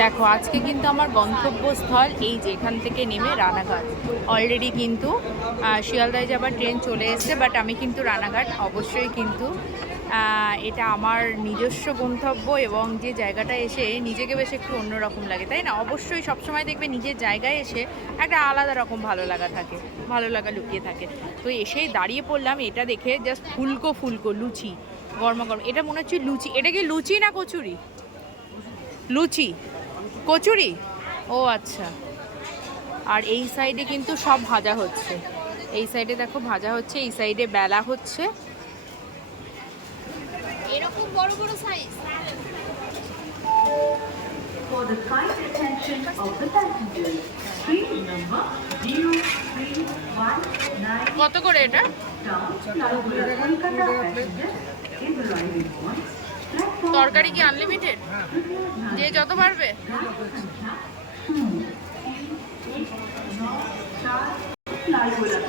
দেখো, আজকে কিন্তু আমার গন্তব্যস্থল এই যে এখান থেকে নেমে রানাঘাট। অলরেডি কিন্তু শিয়ালদায় যাবার ট্রেন চলে এসেছে বাট আমি কিন্তু রানাঘাট, অবশ্যই কিন্তু এটা আমার নিজস্ব গন্তব্য এবং যে জায়গাটা এসে নিজেকে বেশ একটু অন্যরকম লাগে, তাই না? অবশ্যই সবসময় দেখবে নিজের জায়গায় এসে একটা আলাদা রকম ভালো লাগা থাকে, ভালো লাগা লুকিয়ে থাকে। তো এসেই দাঁড়িয়ে পড়লাম, এটা দেখে জাস্ট ফুলকো ফুলকো, লুচি। গরমা গরম। এটা মনে হচ্ছে লুচি। এটা কি লুচি না কচুরি? লুচি। কচুরি? ও আচ্ছা। আর এই সাইডে কিন্তু সব ভাজা হচ্ছে। এই সাইডে দেখো ভাজা হচ্ছে, এই সাইডে বেলা হচ্ছে। এরকম বড় বড় size the kind attention of the passengers. Train number 0319 কত করে এটা তরকারি কি আনলিমিটেড যে যত পারবে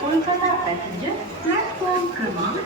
কলকাতা প্যাসেঞ্জার প্ল্যাটফর্ম ক্রমাঙ্ক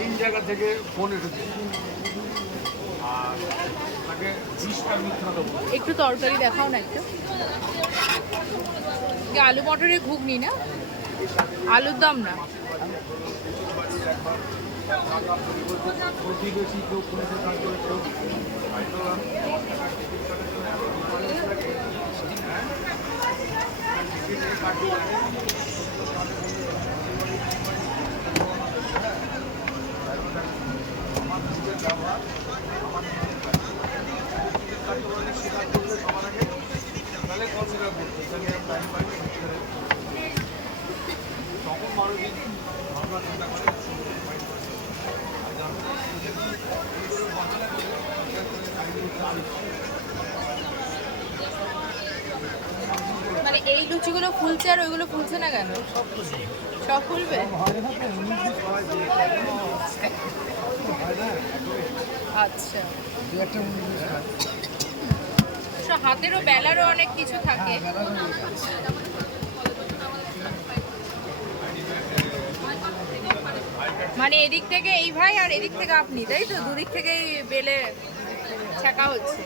তিন জায়গা থেকে ফোন এসেছে। আর তাকে বিশটা মিথ্যা দেবো একটু তরকারি দেখাও না একটু। আলু মটরের ঘুগনি না? আলুর দম না? প্রতিবেশী কেউ কাজ করে কেউ মানে এই লুচিগুলো ফুলছে আর ওইগুলো ফুলছে না কেন? সব ফুলবে? আচ্ছা। So, হাতেরও বেলারও অনেক কিছু থাকে। মানে এদিক থেকে এই ভাই আর এদিক থেকে আপনি তাই তো? দুদিক থেকেই বেলে ছাকা হচ্ছে।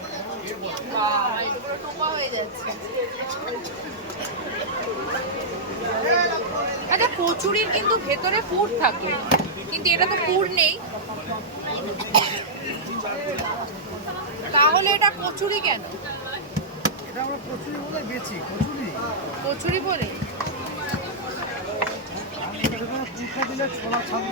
আচ্ছা কচুরির কিন্তু ভেতরে পুর থাকে কিন্তু এটা তো পুর নেই। তাহলে এটা কচুরি কেন? এটা আমরা কচুরি বলে বেচি কচুরি। কচুরি বলে? দিলে ছোলা ছাড়